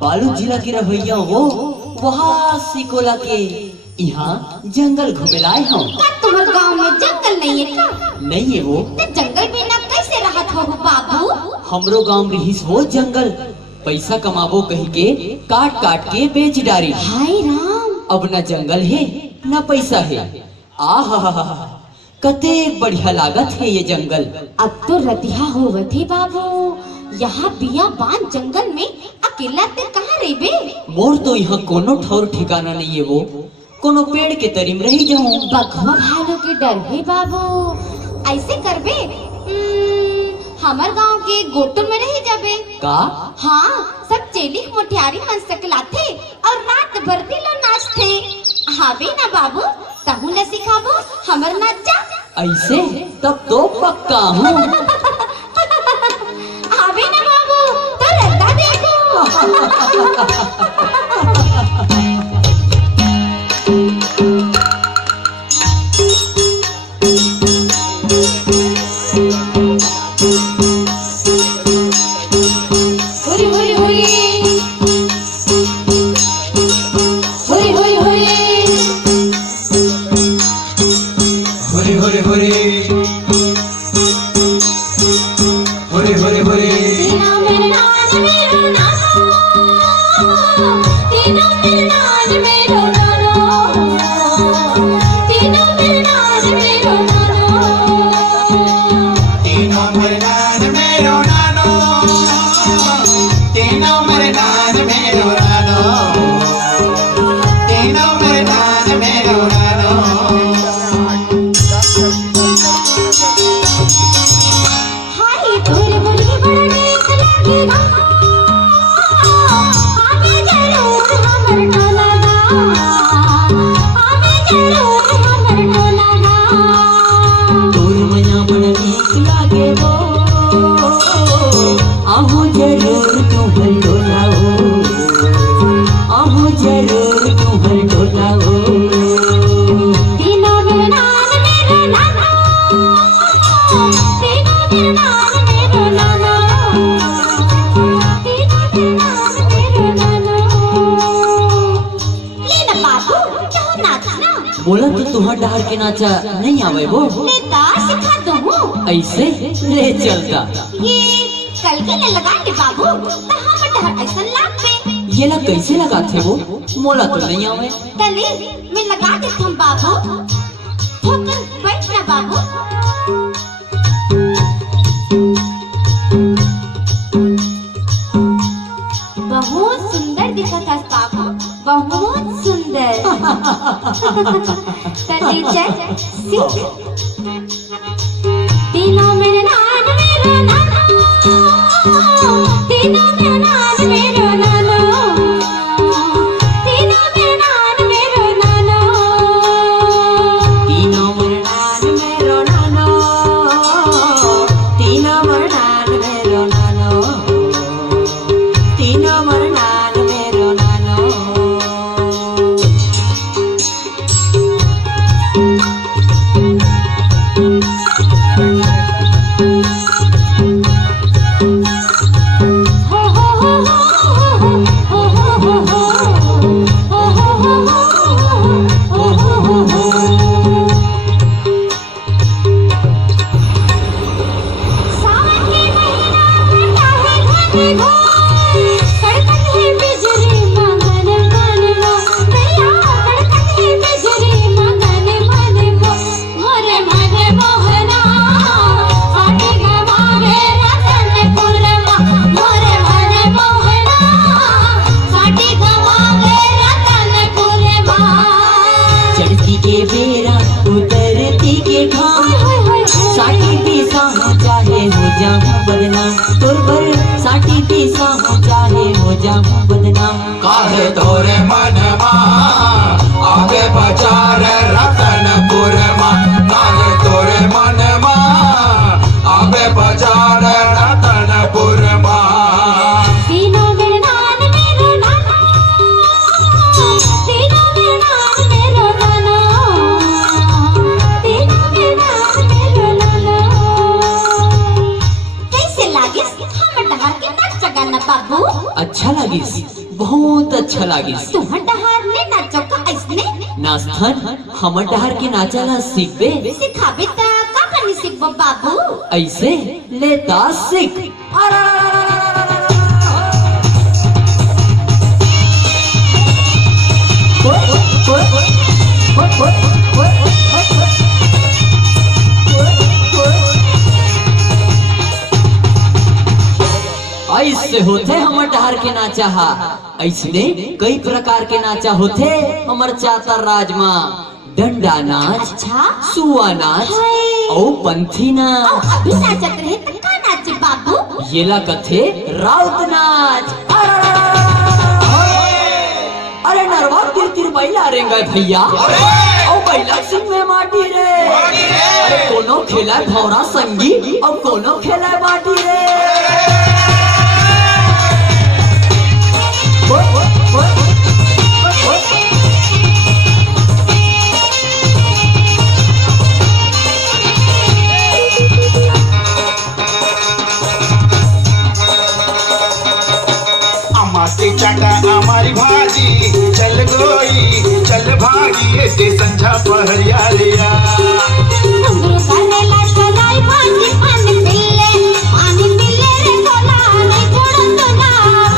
बालू जिला की रवैया वो वहाँ सिकोला के यहाँ जंगल घूमे लाए हम। तुम्हारे गांव में जंगल नहीं है का? नहीं है वो। तो जंगल बिना कैसे रहत हो बाबू? हमरो गांव रहीस वो जंगल, पैसा कमाबो कही के काट काट के बेच डारी। हाय राम, अब न जंगल है न पैसा है। आहा कते बढ़िया लागत है ये जंगल। अब तो रतिया होवत है बाबू, यहाँ बिया बान जंगल में अकेला ते कहाँ रही? मोर तो यहाँ कोनो ठौर ठिकाना नहीं है वो, कोनो पेड़ के तरीम रही जाऊं। बघवा भालू के डर है बाबू, ऐसे करबे हमार गांव के गोटो में रही जाबे का? हाँ, सब चेली मोटियारी मन सकलाथे और रात भर दिलो नाचथे। हावे ना बाबू, तहु न सिखाबो हमर नाच जा। ऐसे तब तो पक्का हूँ। हावे ना बाबू, तो रद्दा देखो। बोला तो तुम्हार डहार के नाचा नहीं आवे वो। सिखा दो ऐसे ले चलता। ये कल के न लगा के बाबू, तो हम डहार ऐसा लाग पे। ये ना कैसे लगाते वो? मोला तो नहीं आवे। तले मैं लगा के हम बाबू, ठोकर बैठ ना बाबू। बहुत सुंदर दिखत है बाबू, बहुत सुंदर। तले चल सीख। तीनों मेरे नान मेरो नाना, तीनों मेरे नान मेरो नाना, तीनों मेरे नान मेरो नाना, तीनों मेरे नान मेरो नाना, तीनों मेरे नान मेरो नाना, तीनों मेरे नान मेरो नाना। हो नाम बदनाम। काहे तोरे मनमा आवे बचार रतनपुर माँ, काहे तोरे मनमा आवे बचार रतनपुर माँ। तीनों बिरनान मेरो नाना, तीनों बिरनान मेरो नाना, तीनों बिरनान मेरो नाना। कैसे लागिस हम डहार के नाच गाना बाबू? अच्छा लागिस, बहुत अच्छा लागिस। तुम डहार ने नाचो का ऐसने नास्थन हमर डहर के नाचला सीखबे। सिखाबे ता का कनी सिखबो बाबू? ऐसे ले ता सीख। ऐसे होते हमर डहर के नाचा हा। ऐसने कई प्रकार के नाचा होते हमर चातर राजमा। डंडा नाच, अच्छा सुआ नाच हाय। और पंथी नाच। और अभी नाचत रहे त का नाचे बाबू? येला कथे राउत नाच। अरे नरवा तिर तिर बैला रेंगे भैया, और बैला सिंह में माटी रे। अरे कोनो खेला भौरा संगी और कोनो खेला माटी रे। अमाती चाटा हमारी भाजी चल गोई चल भागी ते संझा पहरिया लिया। घुंगरू करेला चलाई भांजी पानी पिल्ले रे कोला नहीं छोड़ो तो ना।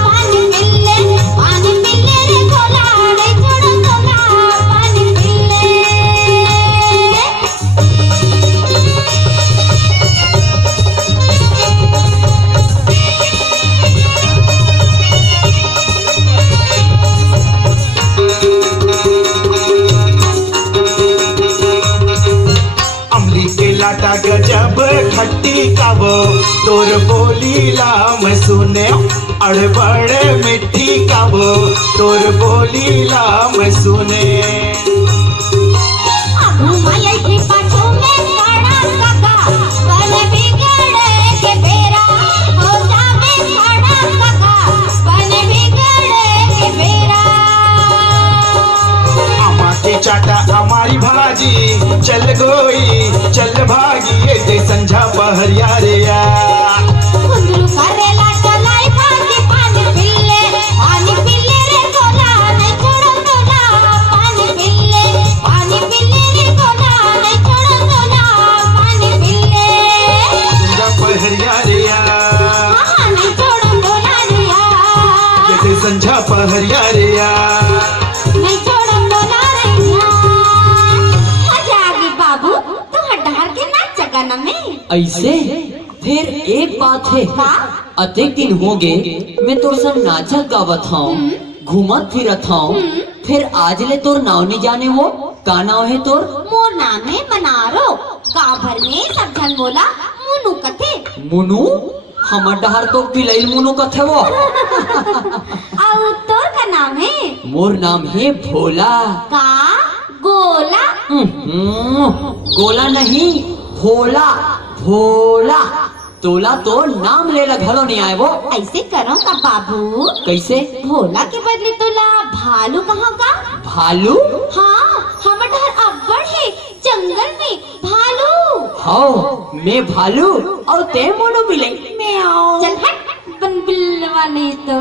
पानी पिल्ले रे कोला नहीं छोड़ो तो ना। पानी पिल्ले। अमली के लाटा गजब खट्टी काबो तोर बोली ला मैं सुने। अड़बड़ मिट्टी काबो तोर बोली ला मैं सुने। आगू माया के पाछो में खड़ा काका बन बिगड़े के बेरा हो जावे खड़ा काका बन बिगड़े के बेरा। अमाती चाटा हमारी भाजी चल गोई चल भागी ते संझा पहरिया रिया। घुंगरू करेला चलाई भांजी पानी पिल्ले रे कोला नहीं छोड़ो तो ना। पानी पिल्ले रे कोला नहीं छोड़ो तो ना। पानी पिल्ले संझा पहरिया रिया। हाँ नहीं छोड़ो तो ना रिया। ते संझा पहरिया रिया। नहीं छोड़ो तो ना रिया। मजा आ गई बाबू तुम हड्डार के नाच गाना में। ऐसे फिर एक बात है, अतेक दिन हो गए मैं तोर संग नाचत गावत हूँ, घूमत फिरत हूँ। फिर आज ले तोर नाव नहीं जाने वो का नाव है तोर? मोर नाम है मनारो। गाँव भर में सब जन बोला मुनु कथे। मुनु? हमर डहर तो पिलैल मुनु कथे वो। और तोर का नाम है? मोर नाम है भोला। का गोला? गोला नहीं, भोला। भोला तोला तो नाम ले घलो नहीं आए वो। ऐसे करो का बाबू? कैसे? भोला के बदले तोला भालू कहाँ का? भालू? हाँ हमर डहर अब्बड़ है जंगल में भालू। हाँ मैं भालू और ते मोनो बिले। म्याऊ। चल हट बन बिल्ल वाले तो।